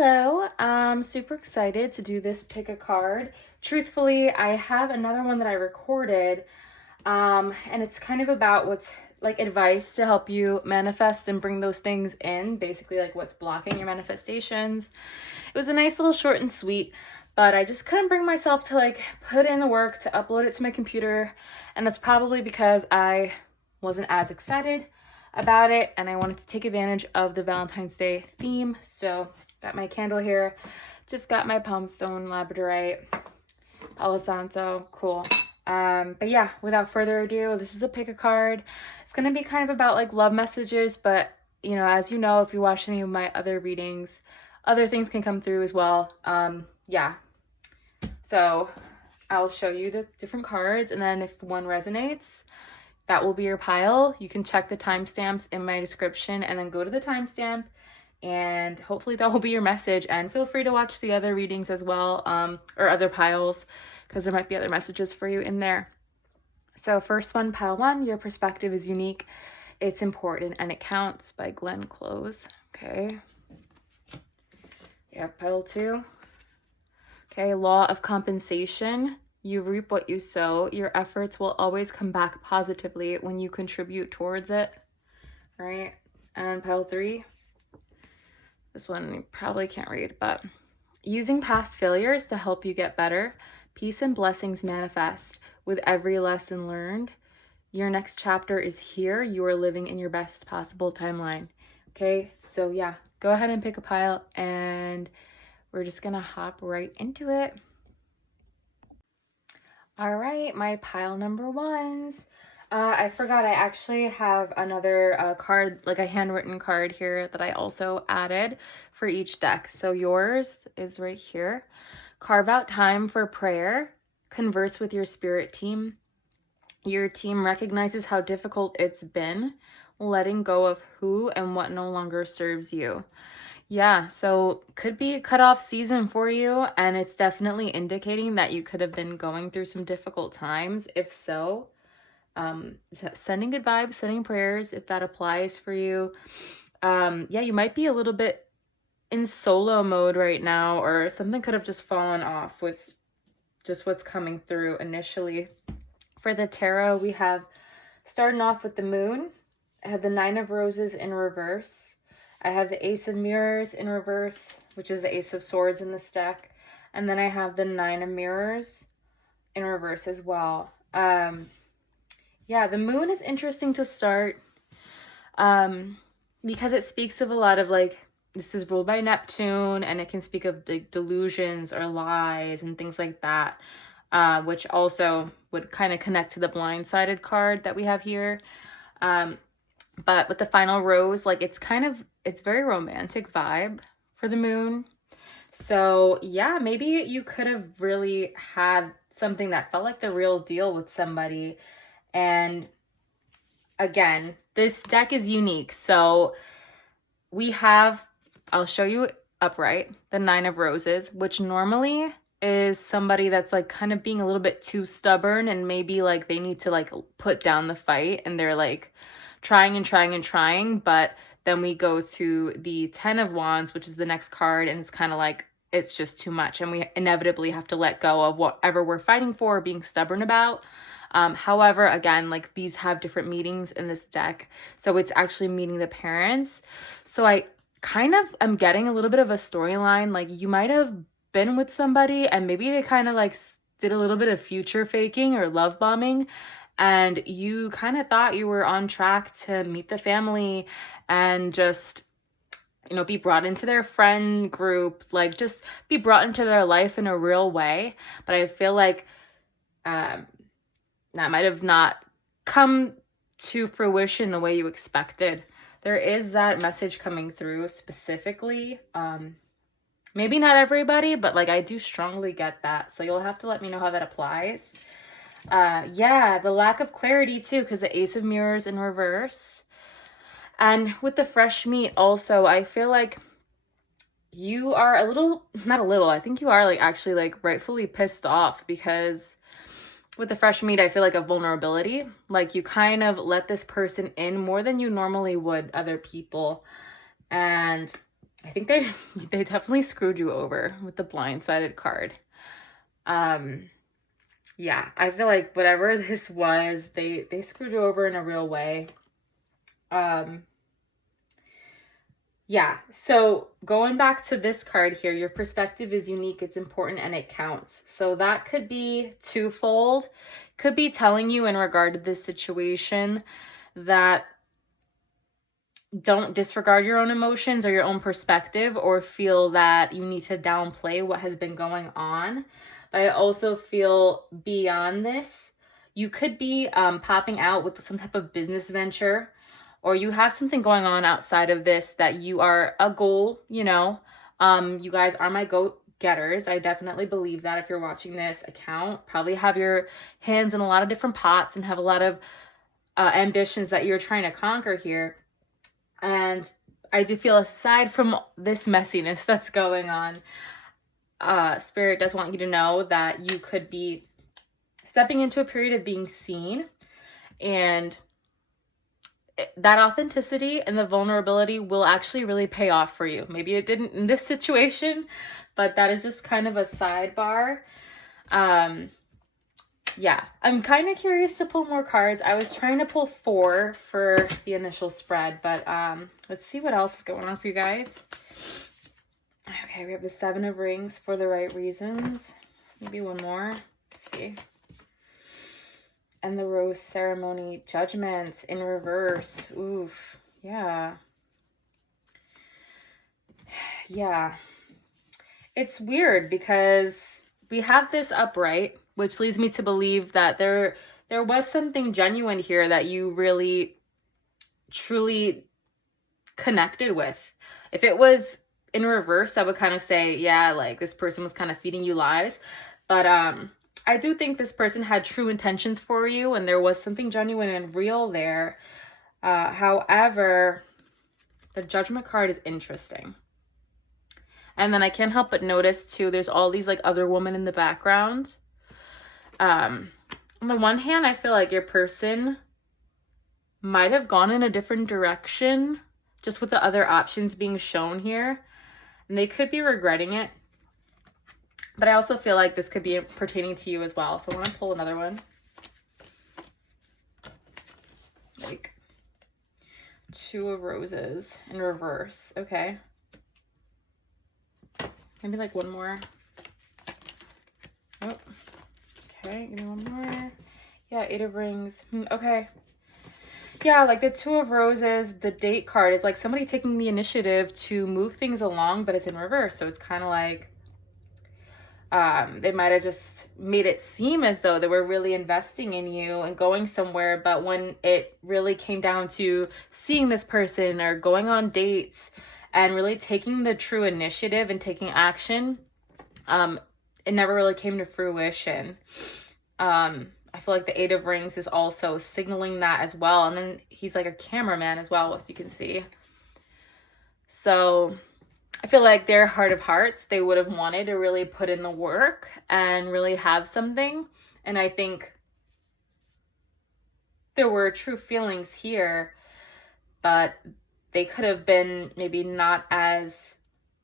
Hello, I'm super excited to do this pick a card. Truthfully, I have another one that I recorded, and it's kind of about what's like advice to help you manifest and bring those things in, basically like what's blocking your manifestations. It was a nice little short and sweet, but I just couldn't bring myself to like put in the work to upload it to my computer, and that's probably because I wasn't as excited about it and I wanted to take advantage of the Valentine's Day theme. So got my candle here, just got my Palm Stone Labradorite, Palo Santo, cool. But yeah, without further ado, this is a pick a card. It's gonna be kind of about like love messages, but you know, as you know, if you watch any of my other readings, other things can come through as well. Yeah, so I'll show you the different cards, and then if one resonates, that will be your pile. You can check the timestamps in my description and then go to the timestamp, and hopefully that will be your message. And feel free to watch the other readings as well, or other piles, because there might be other messages for you in there. So first one, pile one, your perspective is unique, it's important, and it counts, by Glenn Close. Okay. Yeah, pile two. Okay, law of compensation. You reap what you sow. Your efforts will always come back positively when you contribute towards it. Right? And pile three. This one you probably can't read, but using past failures to help you get better. Peace and blessings manifest with every lesson learned. Your next chapter is here. You are living in your best possible timeline. Okay, so yeah, go ahead and pick a pile, and we're just gonna hop right into it. All right, my pile number ones. I forgot I actually have another card, like a handwritten card here that I also added for each deck. So yours is right here. Carve out time for prayer. Converse with your spirit team. Your team recognizes how difficult it's been, letting go of who and what no longer serves you. Yeah, so could be a cutoff season for you, and it's definitely indicating that you could have been going through some difficult times. If so, sending good vibes, sending prayers if that applies for you. Yeah, you might be a little bit in solo mode right now, or something could have just fallen off with just what's coming through initially. For the tarot, we have starting off with the moon. I have the Nine of Roses in reverse. I have the Ace of Mirrors in reverse, which is the Ace of Swords in this deck. And then I have the Nine of Mirrors in reverse as well. Yeah, the moon is interesting to start because it speaks of a lot of like, this is ruled by Neptune, and it can speak of the delusions or lies and things like that, which also would kind of connect to the blindsided card that we have here. But with the final rose, like it's very romantic vibe for the moon. So yeah, maybe you could have really had something that felt like the real deal with somebody. And again, this deck is unique. So we have, I'll show you upright, the Nine of Roses, which normally is somebody that's like kind of being a little bit too stubborn, and maybe like they need to like put down the fight, and they're like trying and trying and trying. But then we go to the Ten of Wands, which is the next card, and it's kind of like it's just too much, and we inevitably have to let go of whatever we're fighting for or being stubborn about. However, again, like these have different meanings in this deck, so it's actually meeting the parents. So I kind of am getting a little bit of a storyline, like you might have been with somebody and maybe they kind of like did a little bit of future faking or love bombing, and you kind of thought you were on track to meet the family and just, you know, be brought into their friend group, like just be brought into their life in a real way. But I feel like that might have not come to fruition the way you expected. There is that message coming through specifically. Maybe not everybody, but like I do strongly get that. So you'll have to let me know how that applies. Yeah, the lack of clarity too, because the Ace of Mirrors in reverse. And with the fresh meat also, I feel like you are a little, not a little, I think you are like actually like rightfully pissed off, because with the fresh meat, I feel like a vulnerability. Like you kind of let this person in more than you normally would other people. And I think they definitely screwed you over with the blindsided card. Yeah, I feel like whatever this was, they screwed you over in a real way. Yeah, so going back to this card here, your perspective is unique, it's important, and it counts. So that could be twofold. Could be telling you in regard to this situation that don't disregard your own emotions or your own perspective or feel that you need to downplay what has been going on. But I also feel beyond this, you could be popping out with some type of business venture, or you have something going on outside of this that you are a goal, you know. You guys are my go-getters. I definitely believe that if you're watching this account, probably have your hands in a lot of different pots and have a lot of ambitions that you're trying to conquer here. And I do feel, aside from this messiness that's going on, Spirit does want you to know that you could be stepping into a period of being seen, and that authenticity and the vulnerability will actually really pay off for you. Maybe it didn't in this situation, but that is just kind of a sidebar. Yeah, I'm kind of curious to pull more cards. I was trying to pull 4 for the initial spread, but let's see what else is going on for you guys. Okay, we have the 7 of Rings, for the right reasons. Maybe one more. Let's see. And the Rose Ceremony, Judgment in reverse. Oof. Yeah. Yeah. It's weird because we have this upright, which leads me to believe that there was something genuine here that you really, truly connected with. If it was in reverse, that would kind of say, yeah, like this person was kind of feeding you lies. But I do think this person had true intentions for you, and there was something genuine and real there. However, the Judgment card is interesting. And then I can't help but notice too, there's all these like other women in the background. On the one hand, I feel like your person might have gone in a different direction just with the other options being shown here. And they could be regretting it. But I also feel like this could be pertaining to you as well. So I want to pull another one. Like 2 of Roses in reverse. Okay. Maybe like one more. Oh. Okay, give me one more. Yeah, 8 of Rings. Okay. Yeah, like the 2 of Roses, the date card is like somebody taking the initiative to move things along, but it's in reverse. So it's kind of like they might have just made it seem as though they were really investing in you and going somewhere, but when it really came down to seeing this person or going on dates and really taking the true initiative and taking action, it never really came to fruition. I feel like the 8 of Rings is also signaling that as well. And then he's like a cameraman as well, as you can see. So I feel like their heart of hearts, they would have wanted to really put in the work and really have something. And I think there were true feelings here, but they could have been maybe not as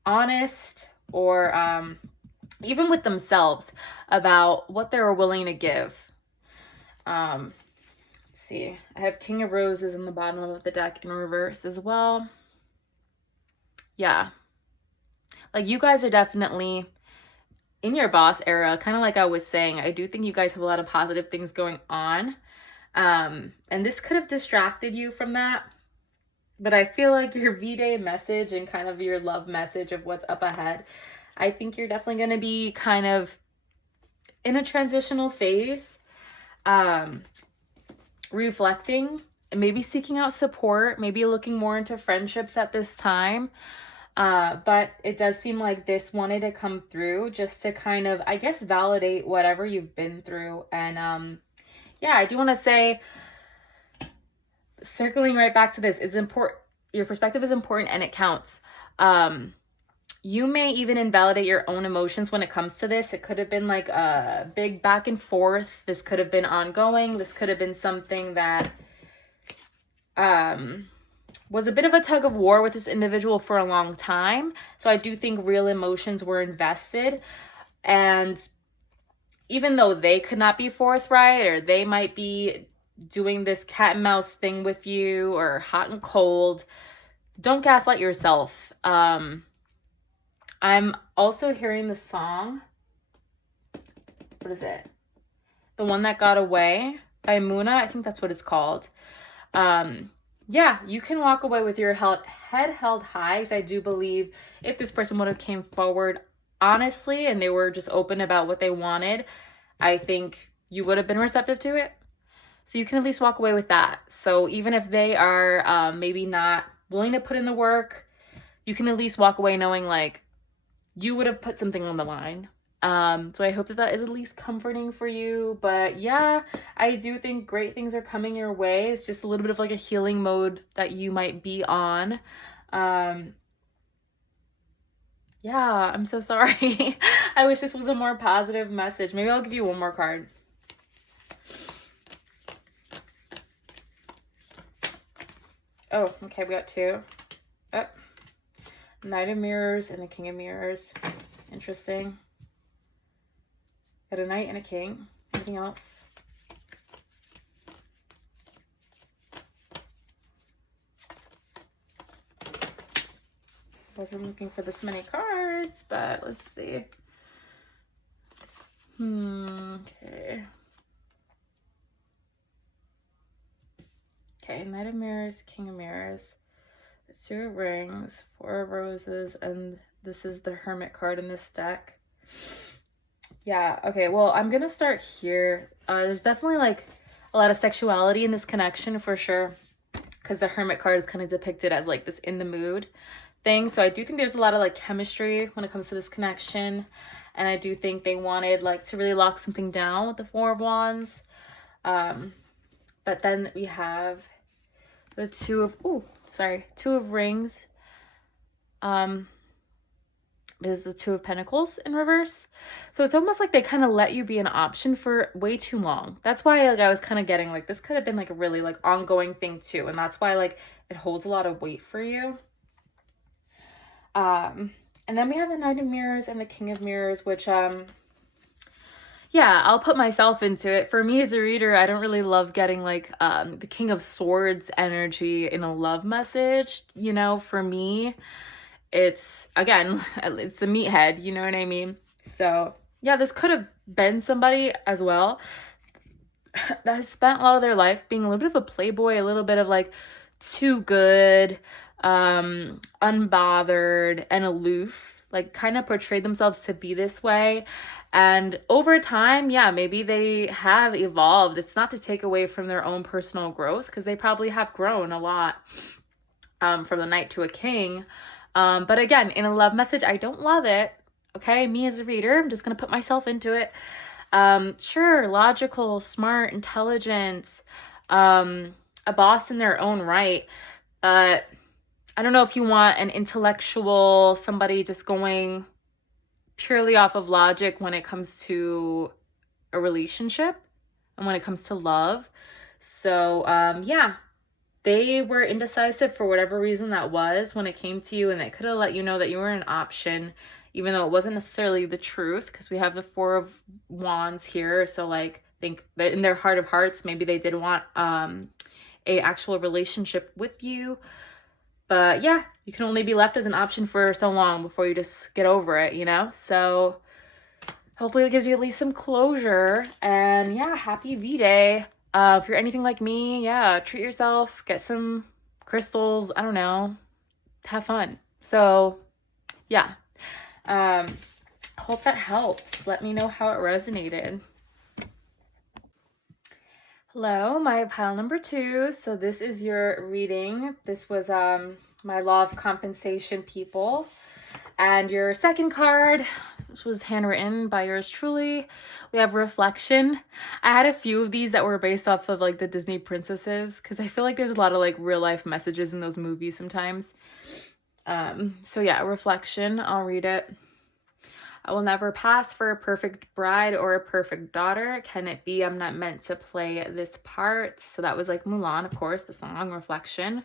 honest or even with themselves about what they were willing to give. Let's see. I have King of Roses in the bottom of the deck in reverse as well. Yeah. Like you guys are definitely in your boss era, kind of like I was saying. I do think you guys have a lot of positive things going on. And this could have distracted you from that. But I feel like your V-Day message and kind of your love message of what's up ahead, I think you're definitely going to be kind of in a transitional phase, reflecting and maybe seeking out support, maybe looking more into friendships at this time. But it does seem like this wanted to come through just to kind of, I guess, validate whatever you've been through. And yeah, I do want to say, circling right back to this, it's important. Your perspective is important and it counts. You may even invalidate your own emotions when it comes to this. It could have been like a big back and forth. This could have been ongoing. This could have been something that was a bit of a tug of war with this individual for a long time. So I do think real emotions were invested. And even though they could not be forthright, or they might be doing this cat and mouse thing with you, or hot and cold, don't gaslight yourself. I'm also hearing the song. What is it? The One That Got Away by Muna. I think that's what it's called. Yeah, you can walk away with your head held high, because I do believe if this person would have came forward honestly and they were just open about what they wanted, I think you would have been receptive to it. So you can at least walk away with that. So even if they are maybe not willing to put in the work, you can at least walk away knowing like you would have put something on the line. So I hope that that is at least comforting for you. But yeah, I do think great things are coming your way. It's just a little bit of like a healing mode that you might be on. Yeah, I'm so sorry. I wish this was a more positive message. Maybe I'll give you one more card. Oh, okay, we got two. Oh, Knight of Mirrors and the King of Mirrors. Interesting. Got a Knight and a King. Anything else? Wasn't looking for this many cards, but let's see. Okay. Okay, Knight of Mirrors, King of Mirrors, the Two of Rings, Four of Roses, and this is the Hermit card in this deck. Yeah, okay, well, I'm gonna start here. There's definitely like a lot of sexuality in this connection for sure, because the Hermit card is kind of depicted as like this in the mood thing. So I do think there's a lot of like chemistry when it comes to this connection. And I do think they wanted like to really lock something down with the Four of Wands. But then we have the Two of Rings. Is the Two of Pentacles in reverse. So it's almost like they kind of let you be an option for way too long. That's why like I was kind of getting like this could have been like a really like ongoing thing too. And that's why like it holds a lot of weight for you. And then we have the Knight of Mirrors and the King of Mirrors, which yeah, I'll put myself into it. For me as a reader, I don't really love getting like the King of Swords energy in a love message. You know, for me, it's, again, it's the meathead, you know what I mean? So yeah, this could have been somebody as well that has spent a lot of their life being a little bit of a playboy, a little bit of like too good, unbothered and aloof, like kind of portrayed themselves to be this way. And over time, yeah, maybe they have evolved. It's not to take away from their own personal growth, because they probably have grown a lot from the Knight to a King. But again, in a love message, I don't love it. Okay, me as a reader, I'm just gonna put myself into it. Sure, logical, smart, intelligent, a boss in their own right. But I don't know if you want an intellectual, somebody just going purely off of logic when it comes to a relationship and when it comes to love. So yeah, they were indecisive for whatever reason that was when it came to you, and they could have let you know that you were an option, even though it wasn't necessarily the truth, because we have the Four of Wands here. So like, think that in their heart of hearts, maybe they did want a actual relationship with you. But yeah, you can only be left as an option for so long before you just get over it, you know? So hopefully it gives you at least some closure. And yeah, happy V-Day. If you're anything like me, yeah, treat yourself, get some crystals, I don't know, have fun. So yeah, hope that helps. Let me know how it resonated. Hello, my pile number 2. So this is your reading. This was my Law of Compensation people. And your second card, which was handwritten by yours truly, we have Reflection. I had a few of these that were based off of like the Disney princesses, because I feel like there's a lot of like real life messages in those movies sometimes. So yeah, Reflection, I'll read it. I will never pass for a perfect bride or a perfect daughter. Can it be I'm not meant to play this part? So that was like Mulan, of course, the song Reflection.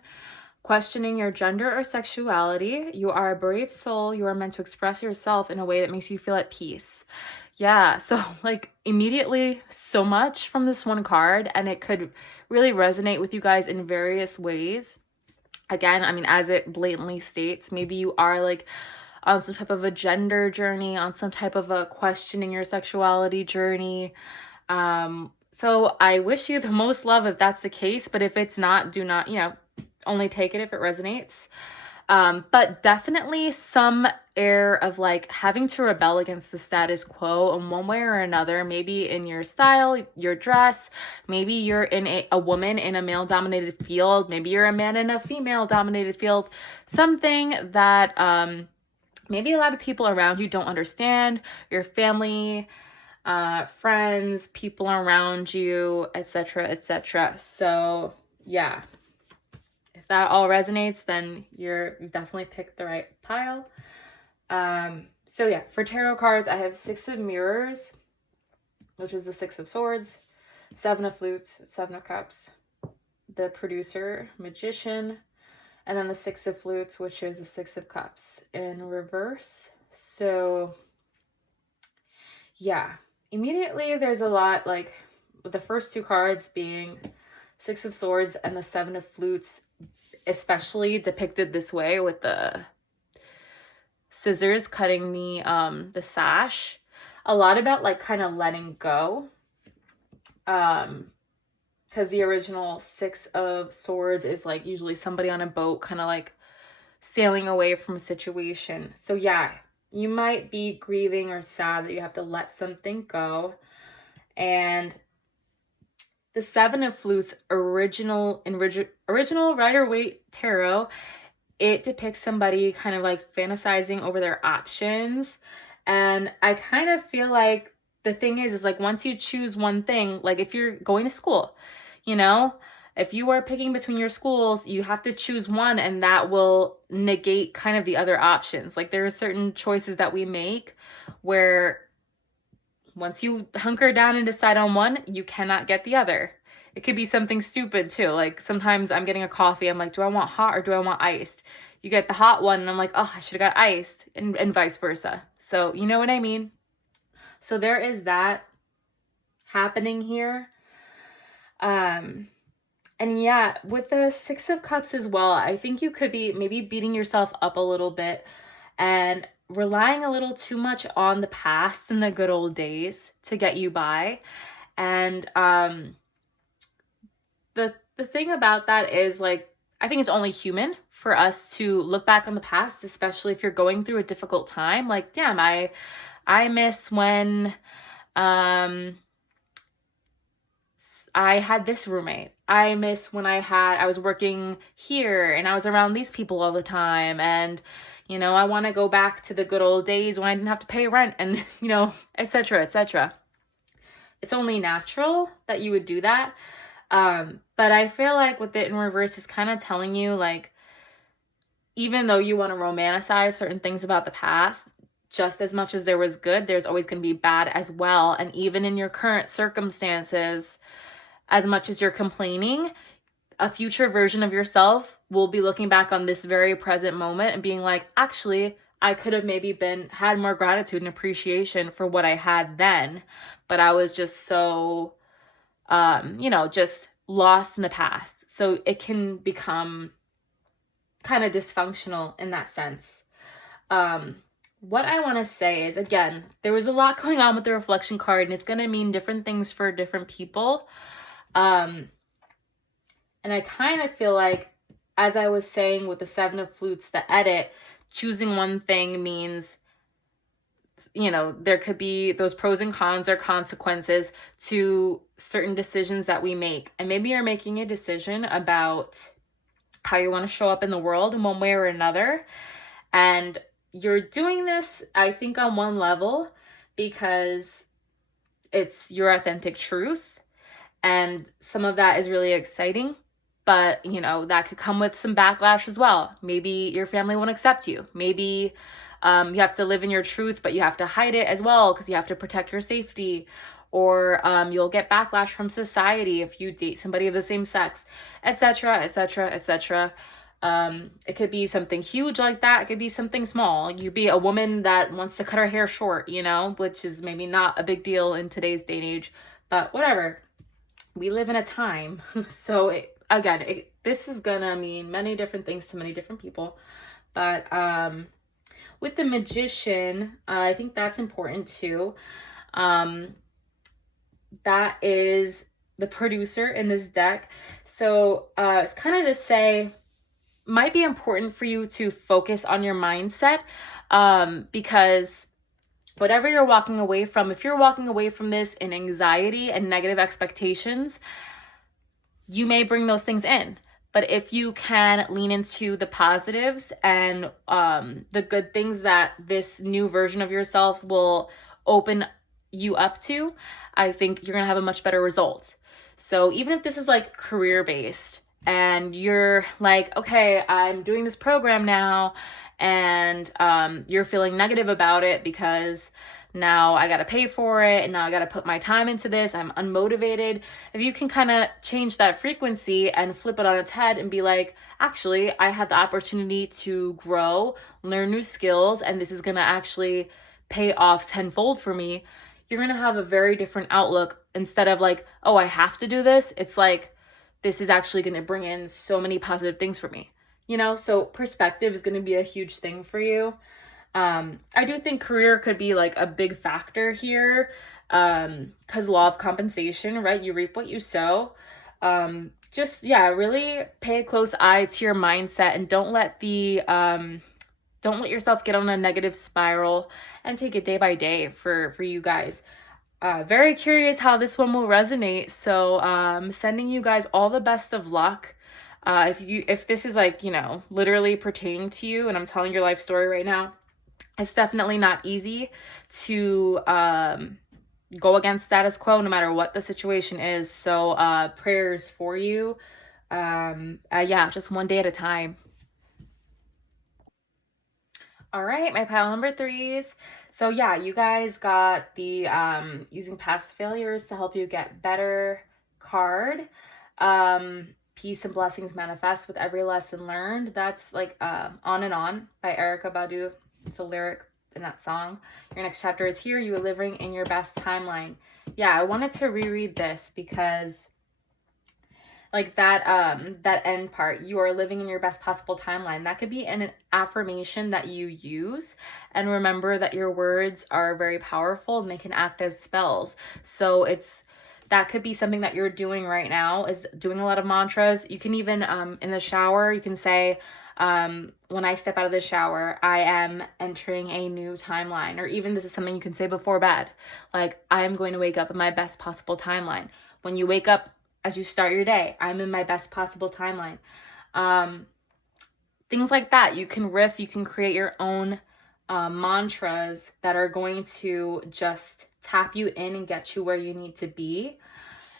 questioning your gender or sexuality. You are a brave soul. You are meant to express yourself in a way that makes you feel at peace. Yeah, so like immediately so much from this one card, and it could really resonate with you guys in various ways. Again, I mean, as it blatantly states, maybe you are like on some type of a gender journey, on some type of a questioning your sexuality journey. So I wish you the most love if that's the case, but if it's not, do not, only take it if it resonates. But definitely some air of like having to rebel against the status quo in one way or another, maybe in your style, your dress, maybe you're a woman in a male dominated field, maybe you're a man in a female dominated field, something that maybe a lot of people around you don't understand, your family, friends, people around you, etc., etc. So yeah, if that all resonates, then you definitely picked the right pile. So yeah, for tarot cards, I have 6 of Mirrors, which is the 6 of Swords, 7 of Flutes, 7 of Cups, the Producer, Magician, and then the 6 of Flutes, which is the 6 of Cups in reverse. So yeah, immediately there's a lot, like with the first 2 cards being 6 of Swords and the 7 of Flutes, especially depicted this way with the scissors cutting the sash. A lot about like kind of letting go. Because the original 6 of Swords is like usually somebody on a boat kind of like sailing away from a situation. So yeah, you might be grieving or sad that you have to let something go. And the 7 of Flutes, original Rider-Waite tarot, it depicts somebody kind of like fantasizing over their options. And I kind of feel like the thing is like once you choose one thing, like if you're going to school, if you are picking between your schools, you have to choose one, and that will negate kind of the other options. Like there are certain choices that we make where once you hunker down and decide on one, you cannot get the other. It could be something stupid too. Like sometimes I'm getting a coffee. I'm like, do I want hot or do I want iced? You get the hot one and I'm like, oh, I should have got iced, and vice versa. So you know what I mean? So there is that happening here. And yeah, with the 6 of Cups as well, I think you could be maybe beating yourself up a little bit and relying a little too much on the past and the good old days to get you by. And the thing about that is like, I think it's only human for us to look back on the past, especially if you're going through a difficult time. Like, damn, I miss when I had this roommate. I miss when I was working here and I was around these people all the time. And, I want to go back to the good old days when I didn't have to pay rent and, etc., etc. It's only natural that you would do that. But I feel like with it in reverse, it's kind of telling you like, even though you want to romanticize certain things about the past, just as much as there was good, there's always going to be bad as well. And even in your current circumstances, as much as you're complaining, a future version of yourself will be looking back on this very present moment and being like, actually, I could have maybe had more gratitude and appreciation for what I had then, but I was just so, just lost in the past. So it can become kind of dysfunctional in that sense. What I want to say is, again, there was a lot going on with the reflection card, and it's going to mean different things for different people. And I kind of feel like, as I was saying with the 7 of Flutes, the edit, choosing one thing means, there could be those pros and cons or consequences to certain decisions that we make. And maybe you're making a decision about how you want to show up in the world in one way or another. And you're doing this, I think, on one level because it's your authentic truth. And some of that is really exciting. But, that could come with some backlash as well. Maybe your family won't accept you. Maybe you have to live in your truth, but you have to hide it as well because you have to protect your safety. Or you'll get backlash from society if you date somebody of the same sex, etc., etc., etc. It could be something huge like that. It could be something small. You could be a woman that wants to cut her hair short, you know, which is maybe not a big deal in today's day and age, but whatever. We live in a time. So this is gonna mean many different things to many different people. But with the Magician, I think that's important too. That is the producer in this deck. So it's kind of to say, might be important for you to focus on your mindset, because whatever you're walking away from, if you're walking away from this in anxiety and negative expectations, you may bring those things in. But if you can lean into the positives and the good things that this new version of yourself will open you up to, I think you're going to have a much better result. So even if this is like career based and you're like, okay, I'm doing this program now, and you're feeling negative about it because now I got to pay for it and now I got to put my time into this, I'm unmotivated. If you can kind of change that frequency and flip it on its head and be like, actually, I had the opportunity to grow, learn new skills, and this is going to actually pay off tenfold for me, you're going to have a very different outlook. Instead of like, oh, I have to do this, it's like, this is actually going to bring in so many positive things for me, you know? So perspective is going to be a huge thing for you. I do think career could be like a big factor here, because law of compensation, right? You reap what you sow. Really pay a close eye to your mindset, and don't let yourself get on a negative spiral, and take it day by day for you guys. Very curious how this one will resonate. So sending you guys all the best of luck. If this is like, you know, literally pertaining to you and I'm telling your life story right now, it's definitely not easy to go against status quo no matter what the situation is. So prayers for you. Just one day at a time. All right, my pile number 3s. So yeah, you guys got the using past failures to help you get better card. Peace and blessings manifest with every lesson learned. That's like On and On by Erykah Badu. It's a lyric in that song. Your next chapter is here. You are living in your best timeline. Yeah, I wanted to reread this because like that end part, you are living in your best possible timeline, that could be an affirmation that you use. And remember that your words are very powerful and they can act as spells. So that could be something that you're doing right now, is doing a lot of mantras. You can even in the shower, you can say, when I step out of the shower, I am entering a new timeline. Or even this is something you can say before bed, like, I am going to wake up in my best possible timeline. When you wake up, as you start your day, I'm in my best possible timeline. Things like that. You can riff, you can create your own mantras that are going to just tap you in and get you where you need to be.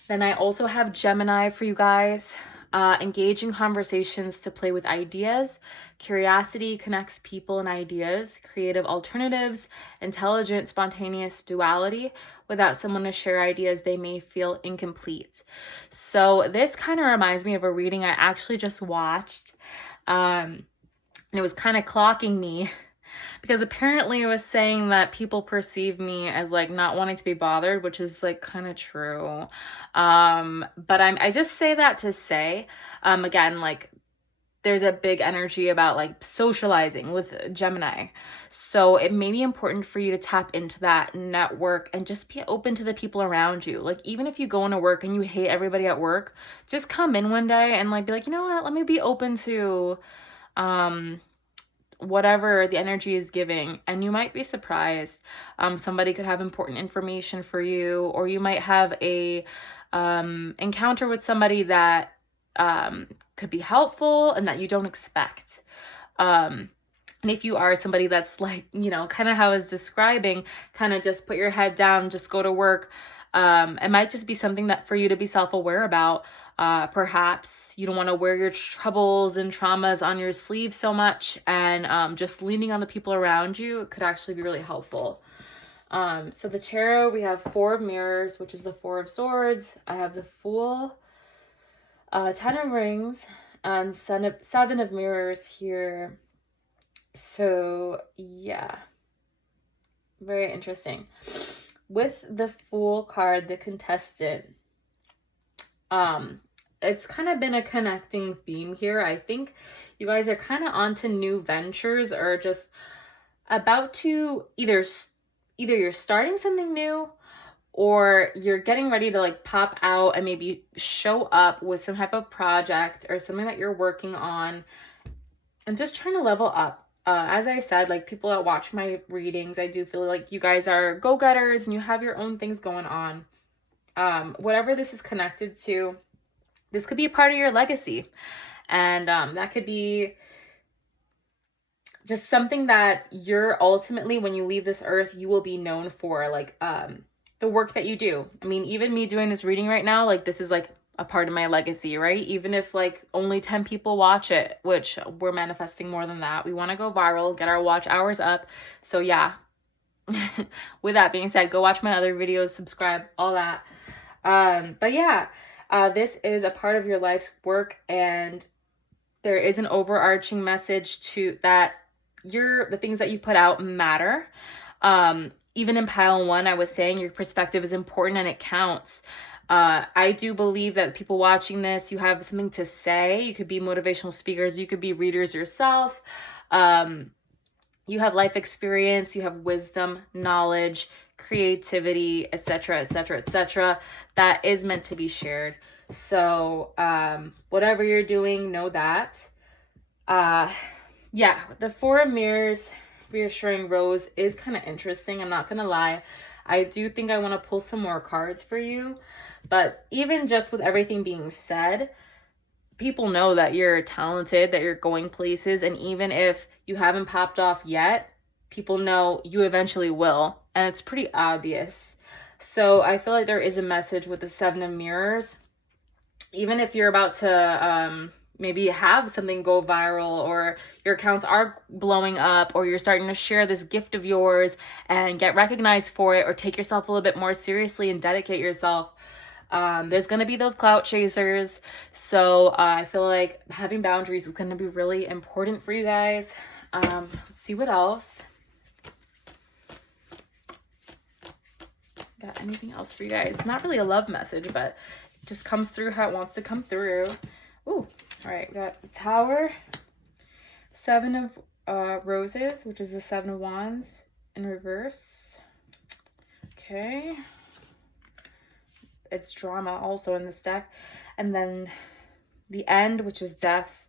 Then I also have Gemini for you guys. Engage in conversations to play with ideas. Curiosity connects people and ideas. Creative alternatives. Intelligent, spontaneous duality. Without someone to share ideas, they may feel incomplete. So this kind of reminds me of a reading I actually just watched. And it was kind of clocking me because apparently it was saying that people perceive me as like not wanting to be bothered, which is like kind of true. But I just say that to say, again, like, there's a big energy about like socializing with Gemini. So it may be important for you to tap into that network and just be open to the people around you. Like, even if you go into work and you hate everybody at work, just come in one day and like be like, you know what, let me be open to whatever the energy is giving. And you might be surprised. Somebody could have important information for you, or you might have a encounter with somebody that could be helpful and that you don't expect. And if you are somebody that's like, you know, kind of how I was describing, kind of just put your head down, just go to work, it might just be something that for you to be self-aware about. Perhaps you don't want to wear your troubles and traumas on your sleeve so much, and just leaning on the people around you could actually be really helpful. So the tarot, we have 4 of mirrors, which is the 4 of swords. I have the Fool, 10 of rings, And Seven of Mirrors here. So yeah, very interesting. With the Fool card, the contestant, it's kind of been a connecting theme here. I think you guys are kind of onto new ventures, or just about to either you're starting something new, or you're getting ready to like pop out and maybe show up with some type of project or something that you're working on and just trying to level up. As I said, like, people that watch my readings, I do feel like you guys are go-getters and you have your own things going on. Whatever this is connected to, this could be a part of your legacy. And that could be just something that you're ultimately, when you leave this earth, you will be known for, like, the work that you do. I mean, even me doing this reading right now, like, this is like a part of my legacy, right? Even if like only 10 people watch it, which we're manifesting more than that. We want to go viral, get our watch hours up. So yeah, with that being said, go watch my other videos, subscribe, all that. But yeah, this is a part of your life's work, and there is an overarching message to that the things that you put out matter. Even in pile 1, I was saying your perspective is important and it counts. I do believe that people watching this, you have something to say. You could be motivational speakers, you could be readers yourself. You have life experience, you have wisdom, knowledge, creativity, etc., etc., etc. that is meant to be shared. So whatever you're doing, know that. Yeah, the Four of Mirrors, reassuring Rose, is kind of interesting. I'm not gonna lie. I do think I want to pull some more cards for you. But even just with everything being said, people know that you're talented, that you're going places. And even if you haven't popped off yet, people know you eventually will. And it's pretty obvious. So I feel like there is a message with the Seven of Mirrors. Even if you're about to maybe have something go viral, or your accounts are blowing up, or you're starting to share this gift of yours and get recognized for it, or take yourself a little bit more seriously and dedicate yourself, there's going to be those clout chasers. So I feel like having boundaries is going to be really important for you guys. Let's see what else. Got anything else for you guys? Not really a love message, but it just comes through how it wants to come through. Ooh, all right, got the Tower, Seven of Roses, which is the Seven of Wands in reverse. Okay. It's drama also in this deck. And then the End, which is Death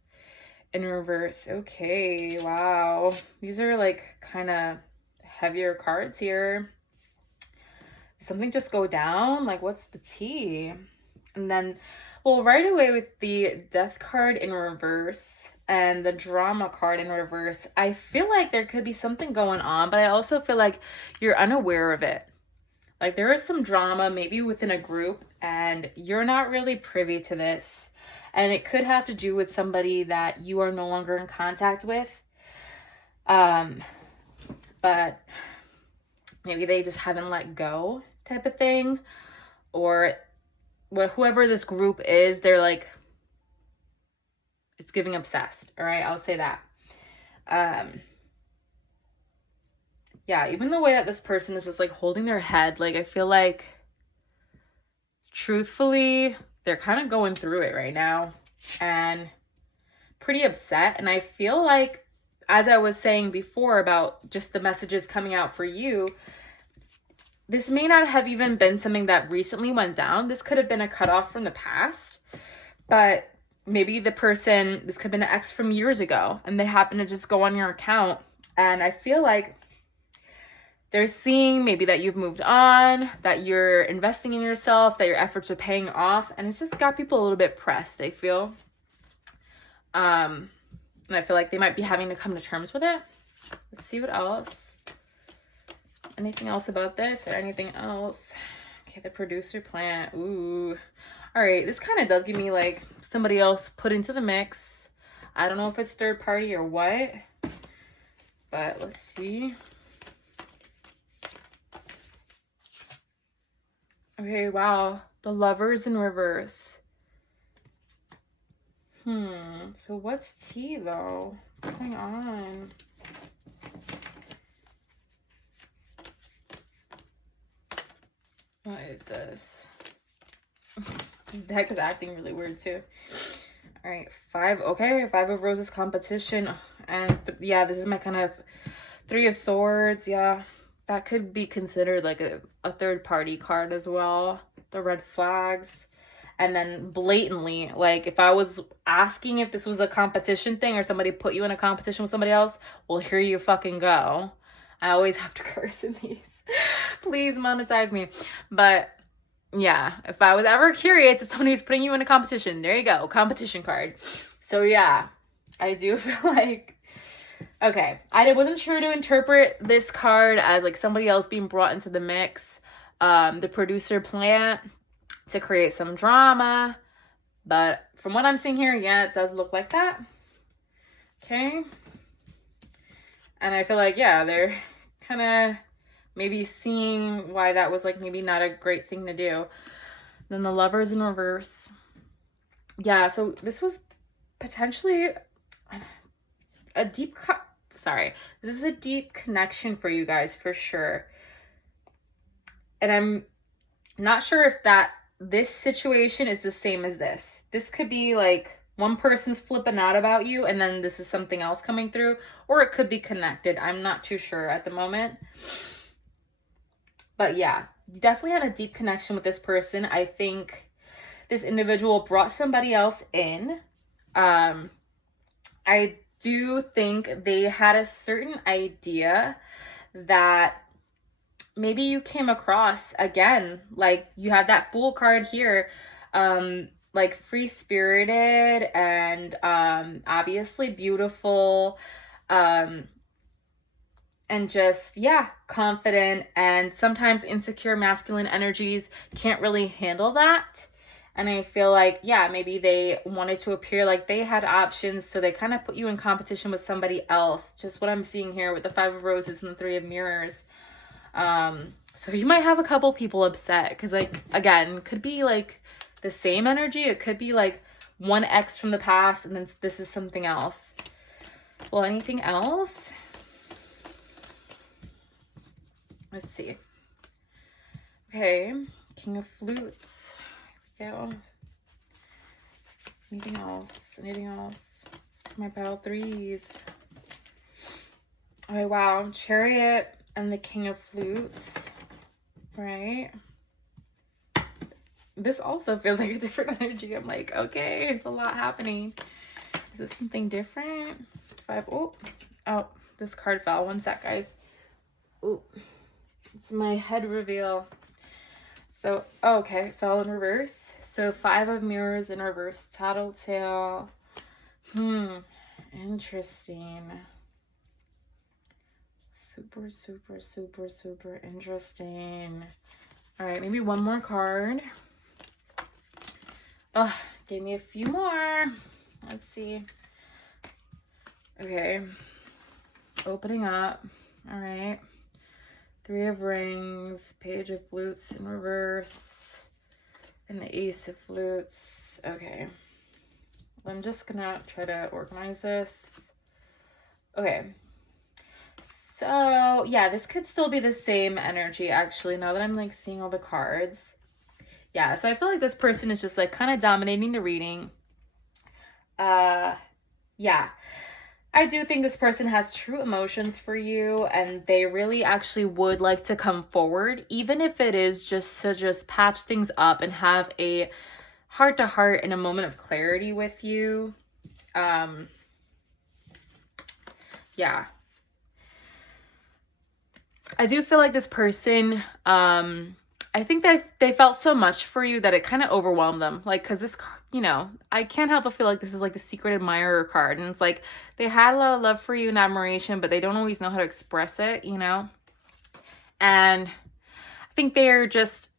in reverse. Okay, wow. These are like kind of heavier cards here. Something just go down? Like, what's the tea? And then, well, right away with the Death card in reverse and the Drama card in reverse, I feel like there could be something going on, but I also feel like you're unaware of it. Like, there is some drama maybe within a group and you're not really privy to this. And it could have to do with somebody that you are no longer in contact with. But maybe they just haven't let go, type of thing. Or whoever this group is, they're like, it's giving obsessed. All right, I'll say that. Yeah, even the way that this person is just like holding their head, like, I feel like truthfully they're kind of going through it right now and pretty upset. And I feel like, as I was saying before about just the messages coming out for you, this may not have even been something that recently went down. This could have been a cutoff from the past, but maybe the person, this could have been an ex from years ago, and they happen to just go on your account. And I feel like they're seeing maybe that you've moved on, that you're investing in yourself, that your efforts are paying off, and it's just got people a little bit pressed, I feel. And I feel like they might be having to come to terms with it. Let's see what else. Anything else about this or anything else? Okay, the producer plant. Ooh. All right, this kind of does give me like somebody else put into the mix. I don't know if it's third party or what, but let's see. Okay, wow. The Lovers in reverse. So what's tea though? What's going on? What is this? This deck is acting really weird too. All right, 5. Okay, 5 of Roses competition. And yeah, this is my kind of 3 of Swords. Yeah, that could be considered like a third party card as well. The red flags. And then blatantly, like if I was asking if this was a competition thing or somebody put you in a competition with somebody else, well, here you fucking go. I always have to curse in these. Please monetize me. But yeah, if I was ever curious if somebody was putting you in a competition, there you go, competition card. So yeah, I do feel like, okay, I wasn't sure to interpret this card as like somebody else being brought into the mix, the producer plant to create some drama, but from what I'm seeing here, yeah, it does look like that. Okay. And I feel like, yeah, they're kind of maybe seeing why that was like maybe not a great thing to do. Then the Lovers in reverse. Yeah, so this was potentially a deep this is a deep connection for you guys for sure. And I'm not sure if this situation is the same as this. This could be like one person's flipping out about you and then this is something else coming through, or it could be connected. I'm not too sure at the moment. But yeah, definitely had a deep connection with this person. I think this individual brought somebody else in. I do think they had a certain idea that maybe you came across, again, like you have that Fool card here, like free-spirited and obviously beautiful, and just, yeah, confident, and sometimes insecure masculine energies can't really handle that. And I feel like, yeah, maybe they wanted to appear like they had options, so they kind of put you in competition with somebody else. Just what I'm seeing here with the 5 of Roses and the 3 of Mirrors. So you might have a couple people upset because, like, again, could be like the same energy. It could be like one ex from the past and then this is something else. Well, anything else? Let's see. Okay, King of Flutes. Here we go. Anything else? Anything else? My battle 3s. Oh, wow. Chariot and the King of Flutes. Right? This also feels like a different energy. I'm like, okay, it's a lot happening. Is this something different? 5. Oh, this card fell. One sec, guys. Oh, it's my head reveal. So, okay, it fell in reverse. So 5 of Mirrors in reverse. Tattletale. Interesting. Super, super, super, super interesting. All right, maybe one more card. Oh, give me a few more. Let's see. Okay. Opening up. All right. 3 of Rings, Page of Flutes in reverse, and the Ace of Flutes. Okay. I'm just gonna try to organize this. Okay. So, yeah, this could still be the same energy, actually, now that I'm, like, seeing all the cards. Yeah, so I feel like this person is just, like, kind of dominating the reading. Yeah. I do think this person has true emotions for you, and they really actually would like to come forward, even if it is just to just patch things up and have a heart-to-heart and a moment of clarity with you. Yeah. I do feel like this person, I think that they felt so much for you that it kind of overwhelmed them. Like, because this, you know, I can't help but feel like this is like the secret admirer card. And it's like they had a lot of love for you and admiration, but they don't always know how to express it, you know? And I think they're just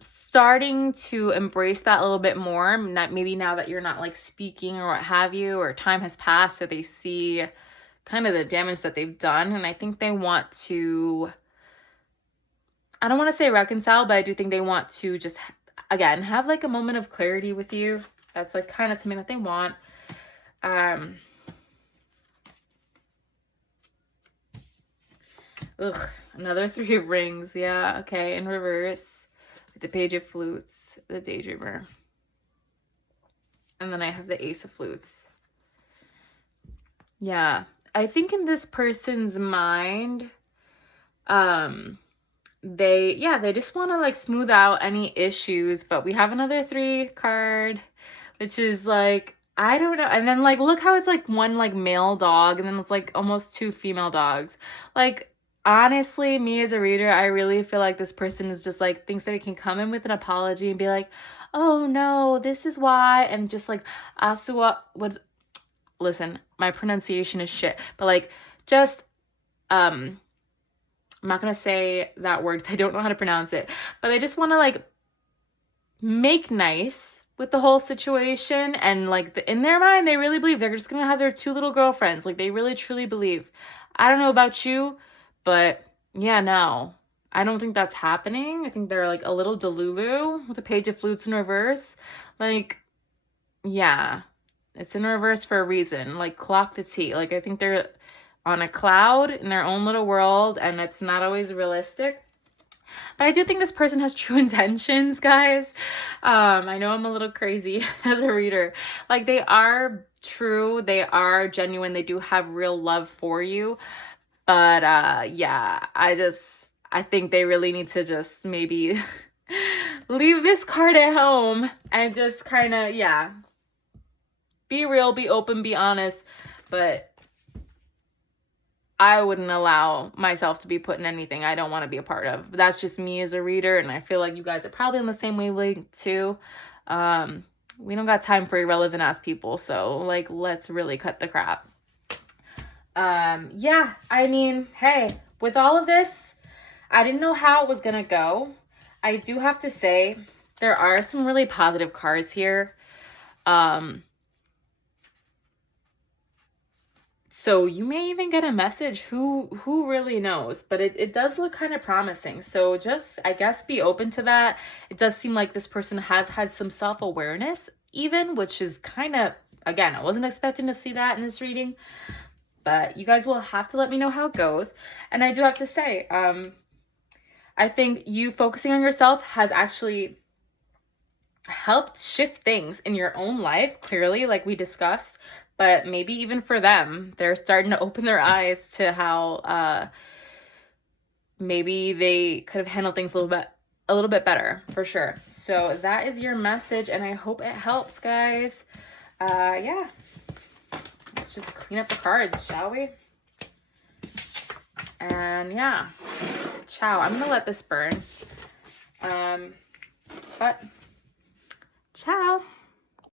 starting to embrace that a little bit more. Maybe now that you're not like speaking or what have you, or time has passed, so they see kind of the damage that they've done. And I think they want to, I don't want to say reconcile, but I do think they want to just, again, have like a moment of clarity with you. That's like kind of something that they want. Another 3 of rings. Yeah, okay, in reverse. The Page of Flutes, the Daydreamer. And then I have the Ace of Flutes. Yeah, I think in this person's mind, they just want to like smooth out any issues, but we have another 3 card, which is like, I don't know. And then like, look how it's like 1 like male dog, and then it's like almost 2 female dogs. Like, honestly, me as a reader, I really feel like this person is just like, thinks that they can come in with an apology and be like, oh no, this is why, and just like, asua, listen, my pronunciation is shit, but like, just, I'm not going to say that word because I don't know how to pronounce it, but I just want to like make nice with the whole situation. And like in their mind, they really believe they're just going to have their 2 little girlfriends. Like they really truly believe. I don't know about you, but yeah, no, I don't think that's happening. I think they're like a little delulu with the Page of Flutes in reverse. Like, yeah, it's in reverse for a reason. Like, clock the tea. Like, I think they're on a cloud in their own little world, and it's not always realistic. But I do think this person has true intentions, guys. I know I'm a little crazy as a reader. Like, they are true, they are genuine, they do have real love for you. But yeah, I think they really need to just maybe leave this card at home and just kind of, yeah, be real, be open, be honest. But I wouldn't allow myself to be put in anything I don't want to be a part of. But that's just me as a reader, and I feel like you guys are probably in the same wavelength too. We don't got time for irrelevant ass people, so like, let's really cut the crap. Yeah, I mean, hey, with all of this, I didn't know how it was gonna go. I do have to say, there are some really positive cards here. So you may even get a message, who really knows, but it does look kind of promising. So just, I guess, be open to that. It does seem like this person has had some self-awareness even, which is kind of, again, I wasn't expecting to see that in this reading, but you guys will have to let me know how it goes. And I do have to say, I think you focusing on yourself has actually helped shift things in your own life, clearly, like we discussed. But maybe even for them, they're starting to open their eyes to how maybe they could have handled things a little bit better, for sure. So that is your message, and I hope it helps, guys. Yeah, let's just clean up the cards, shall we? And yeah, ciao. I'm gonna let this burn. But ciao.